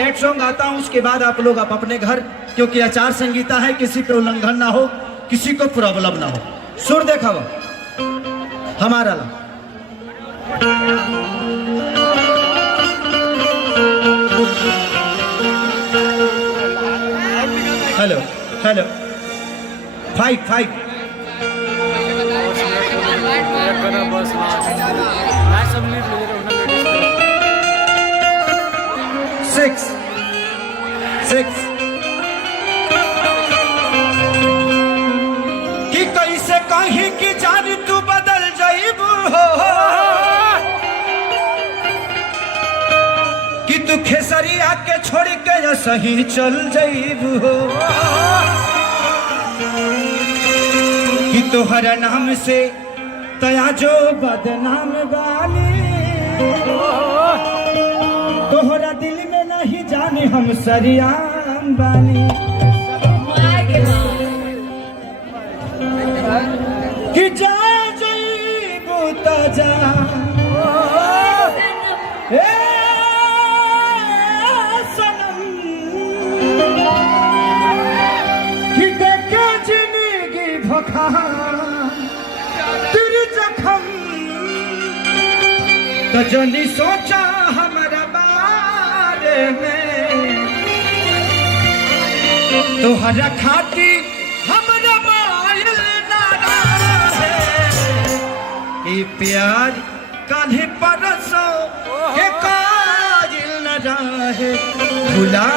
Sad song आता हूं, उसके बाद आप लोग आप अपने घर, क्योंकि आचार संहिता है, किसी पे उल्लंघन ना हो, किसी को प्रॉब्लम ना हो। सुर देखा वो हमारा ला। हेलो हेलो 5 5 6 6 कि कैसे कहीं कि जान तू बदल जाइब हो, कि तू खेसरिया के छोड़ के सही चल जाइब हो, कि तोहरा नाम से तया जो बदनाम वाली, तोहरा दिल में नहीं जाने हम सरियाम वाली, कि जा जइबू त जा ए सनम, कि देखे जिंदगी भखा तेरी जखम, तो जनी सोचा हमारा बारे में, तोहरा खाती हमारा मायल ना रहे, ये प्यार कान्हे परसो के काजिल न रहे, भुला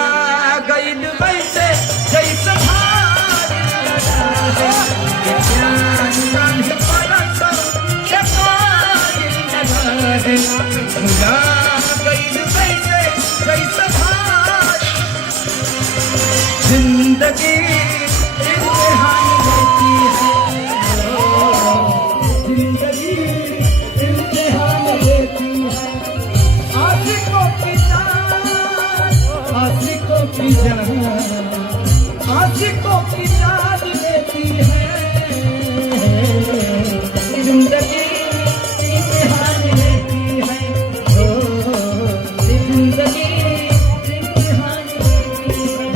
गइल वैसे जैसे भागिल न रहे, ये प्यार कान्हे परसो के काजिल न रहे, भुला गइल वैसे जैसे भागिल। जिंदगी इम्तिहान लेती है, जिंदगी इम्तिहान लेती है, आशिकों की जान, आशिकों की जान, आशिकों की जान लेती है, जिंदगी इम्तिहान लेती है, जिंदगी इम्तिहान लेती है।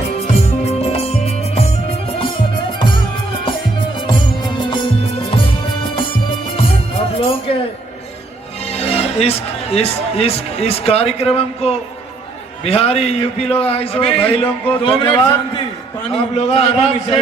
आप लोगों के इस कार्यक्रम को बिहारी यूपी लोग भाई लोगों को धन्यवाद। आप लोग आराम से